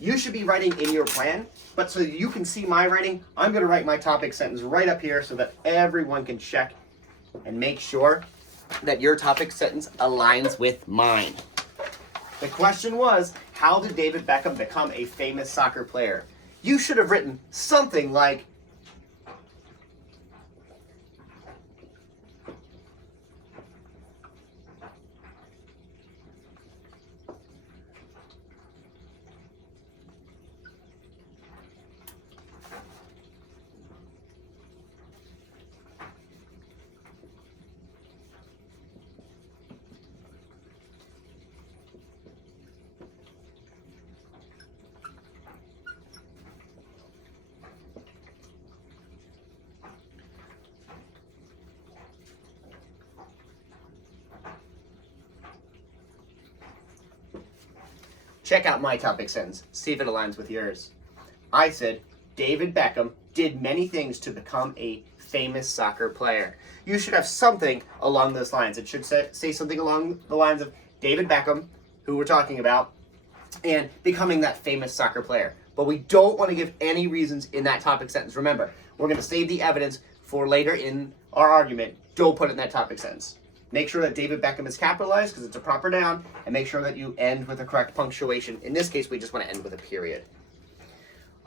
you should be writing in your plan, but so you can see my writing, I'm going to write my topic sentence right up here so that everyone can check and make sure that your topic sentence aligns with mine. The question was, how did David Beckham become a famous soccer player? You should have written something like, check out my topic sentence, see if it aligns with yours. I said, David Beckham did many things to become a famous soccer player. You should have something along those lines. It should say something along the lines of David Beckham, who we're talking about, and becoming that famous soccer player. But we don't want to give any reasons in that topic sentence. Remember, we're going to save the evidence for later in our argument. Don't put it in that topic sentence. Make sure that David Beckham is capitalized because it's a proper noun, and make sure that you end with the correct punctuation. In this case, we just want to end with a period.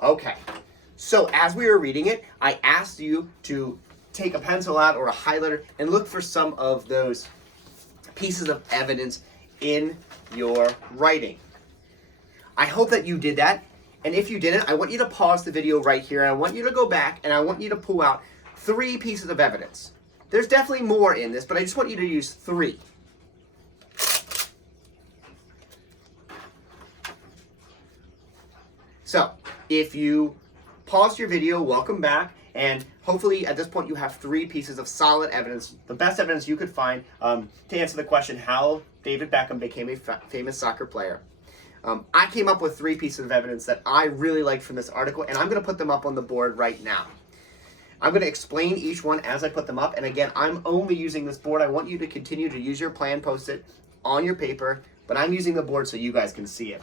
Okay, so as we were reading it, I asked you to take a pencil out or a highlighter and look for some of those pieces of evidence in your writing. I hope that you did that, and if you didn't, I want you to pause the video right here, and I want you to go back, and I want you to pull out 3 pieces of evidence. There's definitely more in this, but I just want you to use 3. So, if you paused your video, welcome back, and hopefully at this point you have 3 pieces of solid evidence, the best evidence you could find to answer the question how David Beckham became a famous soccer player. I came up with 3 pieces of evidence that I really liked from this article, and I'm going to put them up on the board right now. I'm going to explain each one as I put them up, and again, I'm only using this board. I want you to continue to use your plan, post-it on your paper, but I'm using the board so you guys can see it.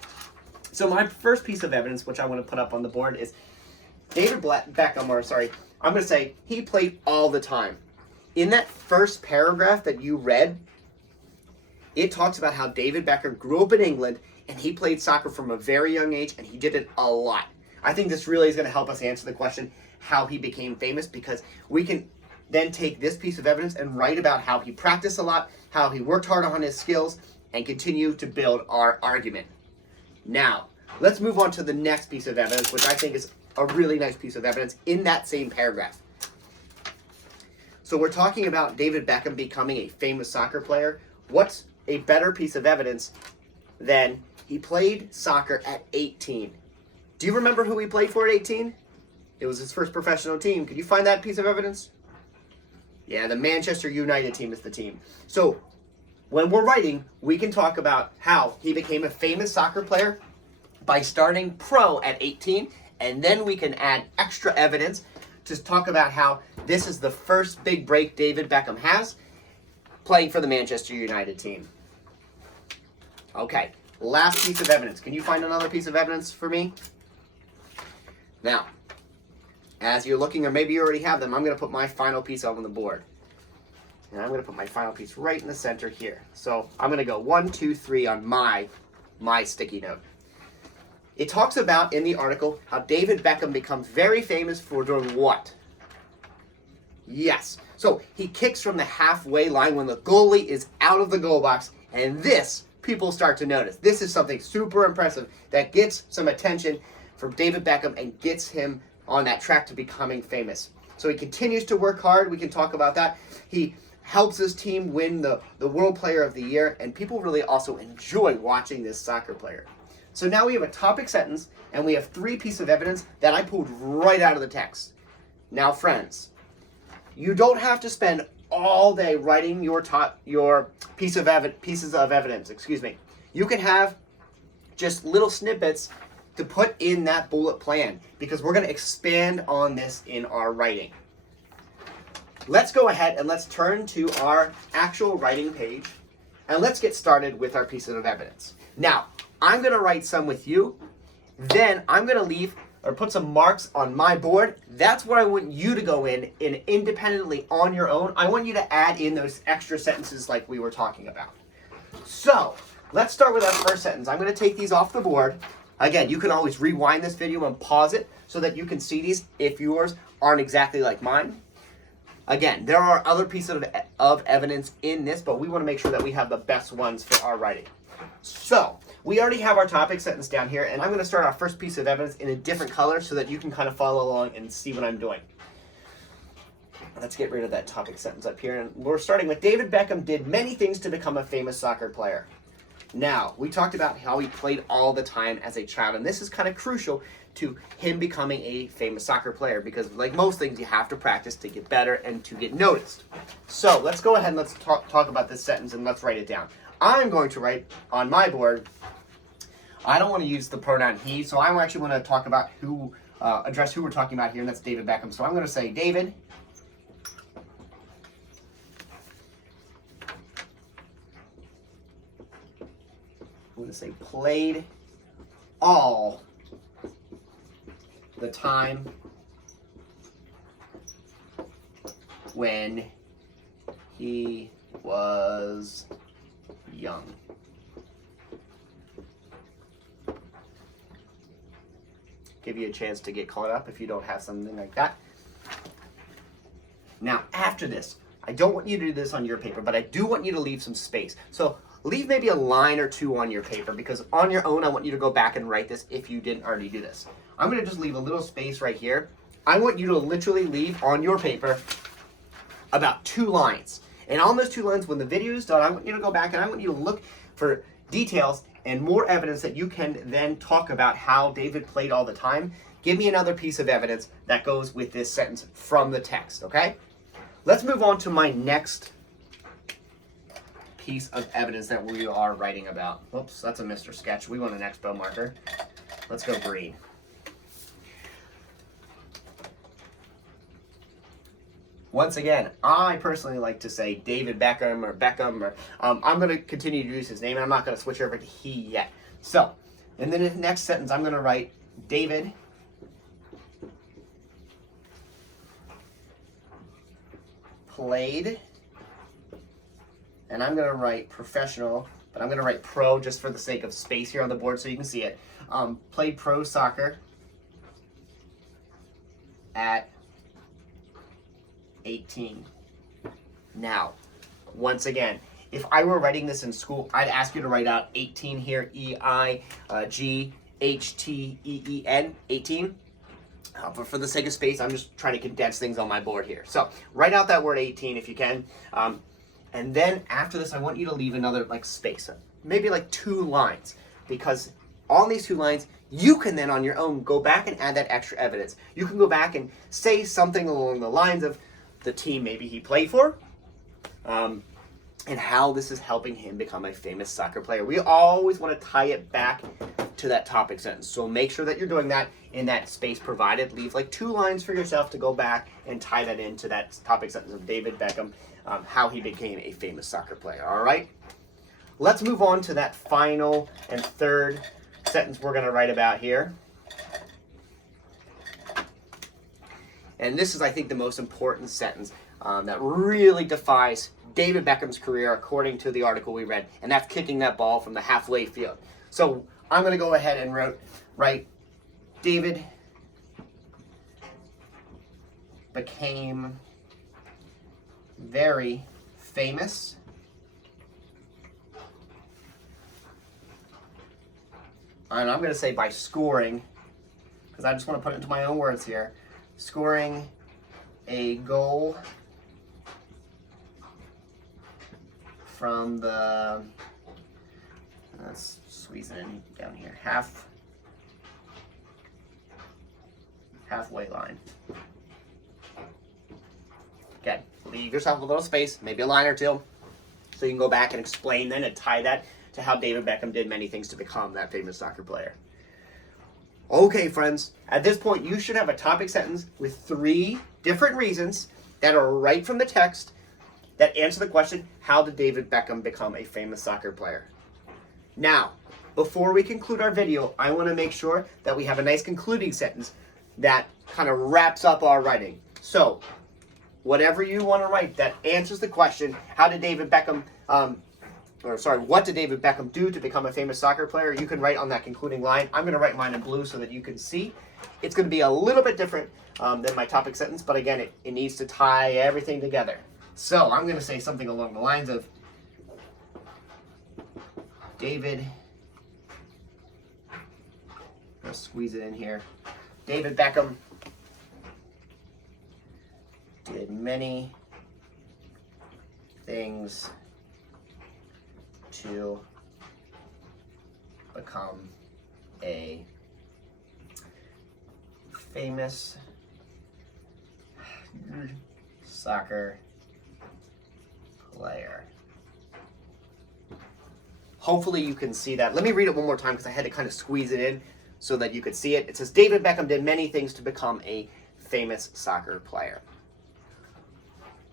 So my first piece of evidence, which I want to put up on the board, is David Beckham, I'm going to say he played all the time. In that first paragraph that you read, it talks about how David Beckham grew up in England, and he played soccer from a very young age, and he did it a lot. I think this really is going to help us answer the question, how he became famous, because we can then take this piece of evidence and write about how he practiced a lot, how he worked hard on his skills, and continue to build our argument. Now, let's move on to the next piece of evidence, which I think is a really nice piece of evidence in that same paragraph. So we're talking about David Beckham becoming a famous soccer player. What's a better piece of evidence than he played soccer at 18? Do you remember who he played for at 18? It was his first professional team. Could you find that piece of evidence? Yeah, the Manchester United team is the team. So when we're writing, we can talk about how he became a famous soccer player by starting pro at 18, and then we can add extra evidence to talk about how this is the first big break David Beckham has playing for the Manchester United team. Okay, last piece of evidence. Can you find another piece of evidence for me? Now, as you're looking, or maybe you already have them, I'm going to put my final piece up on the board. And I'm going to put my final piece right in the center here. So I'm going to go 1, 2, 3 on my sticky note. It talks about, in the article, how David Beckham becomes very famous for doing what? Yes. So he kicks from the halfway line when the goalie is out of the goal box, and this, people start to notice. This is something super impressive that gets some attention from David Beckham and gets him on that track to becoming famous. So he continues to work hard. We can talk about that. He helps his team win the World Player of the Year, and people really also enjoy watching this soccer player. So now we have a topic sentence, and we have 3 pieces of evidence that I pulled right out of the text. Now, friends, you don't have to spend all day writing your pieces of evidence. You can have just little snippets to put in that bullet plan, because we're going to expand on this in our writing. Let's go ahead and let's turn to our actual writing page, and let's get started with our pieces of evidence. Now, I'm going to write some with you, Then I'm going to leave or put some marks on my board. That's where I want you to go in and independently on your own. I want you to add in those extra sentences like we were talking about. So let's start with our first sentence. I'm going to take these off the board. Again, you can always rewind this video and pause it so that you can see these if yours aren't exactly like mine. Again, there are other pieces of evidence in this, but we want to make sure that we have the best ones for our writing. So we already have our topic sentence down here, and I'm going to start our first piece of evidence in a different color so that you can kind of follow along and see what I'm doing. Let's get rid of that topic sentence up here. And we're starting with David Beckham did many things to become a famous soccer player. Now, we talked about how he played all the time as a child, and this is kind of crucial to him becoming a famous soccer player because, like most things, you have to practice to get better and to get noticed. So let's go ahead and let's talk about this sentence and let's write it down. I'm going to write on my board, I don't want to use the pronoun he, so I actually want to talk about address who we're talking about here, and that's David Beckham. So I'm going to say David I'm going to say played all the time when he was young. Give you a chance to get caught up if you don't have something like that. Now, after this, I don't want you to do this on your paper, but I do want you to leave some space. So leave maybe a line or two on your paper because on your own, I want you to go back and write this if you didn't already do this. I'm going to just leave a little space right here. I want you to literally leave on your paper about 2 lines. And on those 2 lines, when the video is done, I want you to go back and I want you to look for details and more evidence that you can then talk about how David played all the time. Give me another piece of evidence that goes with this sentence from the text, okay? Let's move on to my next piece of evidence that we are writing about. Oops, that's a Mr. Sketch. We want an Expo marker. Let's go green. Once again, I personally like to say David Beckham or Beckham, or I'm going to continue to use his name, and I'm not going to switch over to he yet. So, in the next sentence, I'm going to write David played, and I'm going to write professional, but I'm going to write pro just for the sake of space here on the board so you can see it. Played pro soccer at 18. Now, once again, if I were writing this in school, I'd ask you to write out 18 here, E-I-G-H-T-E-E-N, 18. But for the sake of space, I'm just trying to condense things on my board here. So write out that word 18 if you can. And then after this, I want you to leave another space, maybe 2 lines, because on these 2 lines, you can then on your own go back and add that extra evidence. You can go back and say something along the lines of the team maybe he played for, and how this is helping him become a famous soccer player. We always want to tie it back to that topic sentence. So make sure that you're doing that in that space provided. Leave 2 lines for yourself to go back and tie that into that topic sentence of David Beckham, how he became a famous soccer player. All right? Let's move on to that final and third sentence we're going to write about here. And this is, I think, the most important sentence that really defies David Beckham's career according to the article we read, and that's kicking that ball from the halfway field. So I'm going to go ahead and write David became very famous and I'm going to say by scoring, because I just want to put it into my own words here, scoring a goal from the, let's squeeze it in down here, halfway line. Okay, leave yourself a little space, maybe a line or 2, so you can go back and explain then and tie that to how David Beckham did many things to become that famous soccer player. Okay, friends, at this point, you should have a topic sentence with 3 different reasons that are right from the text that answer the question, how did David Beckham become a famous soccer player? Now, before we conclude our video, I want to make sure that we have a nice concluding sentence that kind of wraps up our writing. So, whatever you want to write that answers the question, what did David Beckham do to become a famous soccer player? You can write on that concluding line. I'm going to write mine in blue so that you can see. It's going to be a little bit different than my topic sentence, but again, it needs to tie everything together. So I'm going to say something along the lines of, David, let's squeeze it in here. David Beckham did many things to become a famous soccer player. Hopefully you can see that. Let me read it one more time because I had to kind of squeeze it in so that you could see it. It says, David Beckham did many things to become a famous soccer player.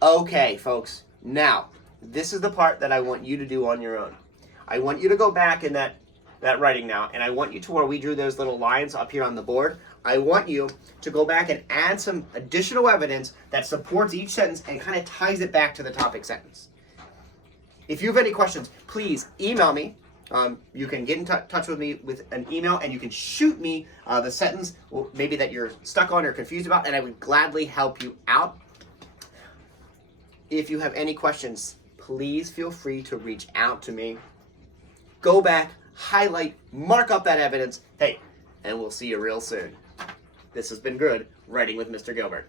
Okay, folks. Now, this is the part that I want you to do on your own. I want you to go back in that writing now, and I want you to where we drew those little lines up here on the board. I want you to go back and add some additional evidence that supports each sentence and kind of ties it back to the topic sentence. If you have any questions, please email me. You can get in touch with me with an email, and you can shoot me the sentence maybe that you're stuck on or confused about, and I would gladly help you out. If you have any questions, please feel free to reach out to me. Go back, highlight, mark up that evidence. Hey, and we'll see you real soon. This has been good, Writing with Mr. Gilbert.